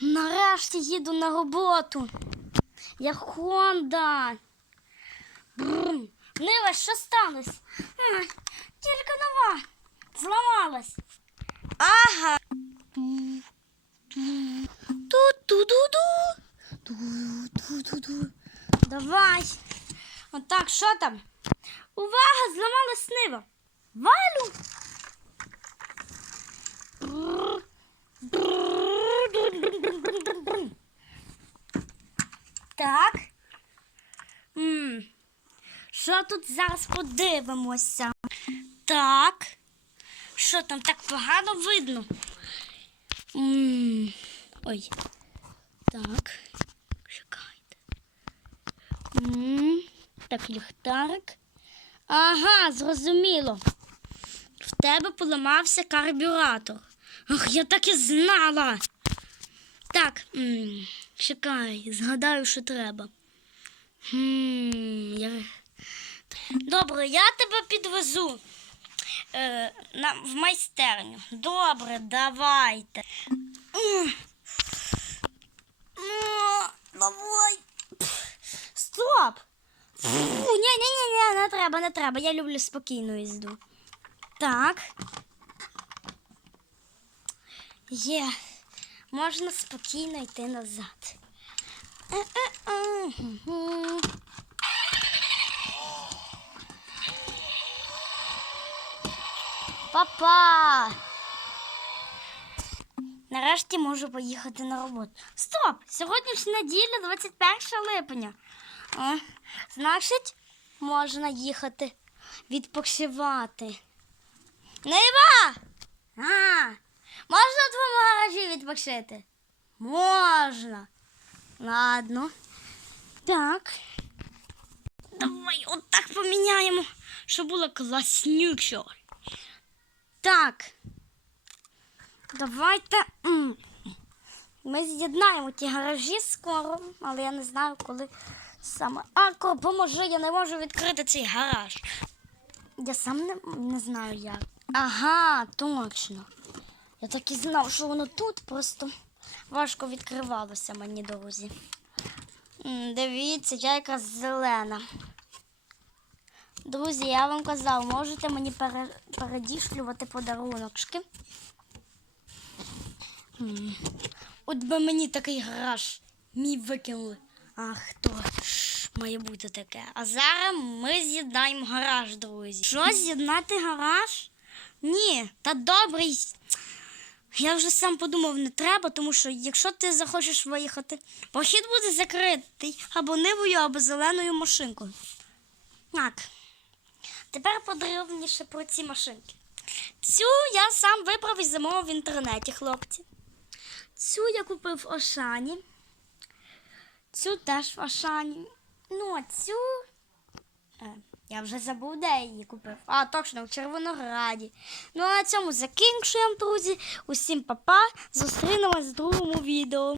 Нарешті їду на роботу. Я Хонда. Бррм. Нива, що сталося? Зламалась. Ага. Ту-ту-ду-ду. Ту-ту-ду-ду. Давай. Отак, що там? Увага, зламалась нива. Валю. Так. Що тут зараз подивимося? Так. Що там так погано видно? Ой. Так. Чекайте. Так, ліхтарик. Ага, зрозуміло. В тебе поламався карбюратор. Ах, я так і знала. Так, чекай, згадаю, що треба. Добре, я тебе підвезу е, на, в майстерню. Добре, давайте. М, Давай. Стоп. Фу, ні, ні, ні, ні, не треба, не треба. Я люблю спокійну їзду. Так. Є. Можна спокійно йти назад. Папа. Нарешті можу поїхати на роботу. Стоп! Сьогодні ж неділя, 21 липня. А, значить, можна їхати відпочивати. Нива! А, можна в твоєму гаражі відпочити? Можна. Ладно. Так. Давай отак поміняємо, щоб було класнючо. Так. Давайте. Ми з'єднаємо ті гаражі скоро, але я не знаю, коли саме. Арко, поможи, я не можу відкрити цей гараж. Я сам не, не знаю як. Ага, точно. Я так і знав, що воно тут просто важко відкривалося мені, друзі. Дивіться, я якраз зелена. Друзі, я вам казав, можете мені передішлювати подаруночки. От би мені такий гараж мій викинули. А хто ж має бути таке? А зараз ми з'єднаємо гараж, друзі. Що з'єднати гараж? Ні, та добрий. Я вже сам подумав, не треба, тому що якщо ти захочеш виїхати, похід буде закритий або нивою, або зеленою машинкою. Так. Тепер подробніше про ці машинки. Цю я сам вибрав і замовив в інтернеті, хлопці. Цю я купив в Ошані. Цю теж в Ошані. Ну, а цю. Е, я вже забув, де я її купив. А, точно, в Червонограді. Ну а на цьому закінчуємо, друзі. Усім па-па. Зустрінемось в другому відео.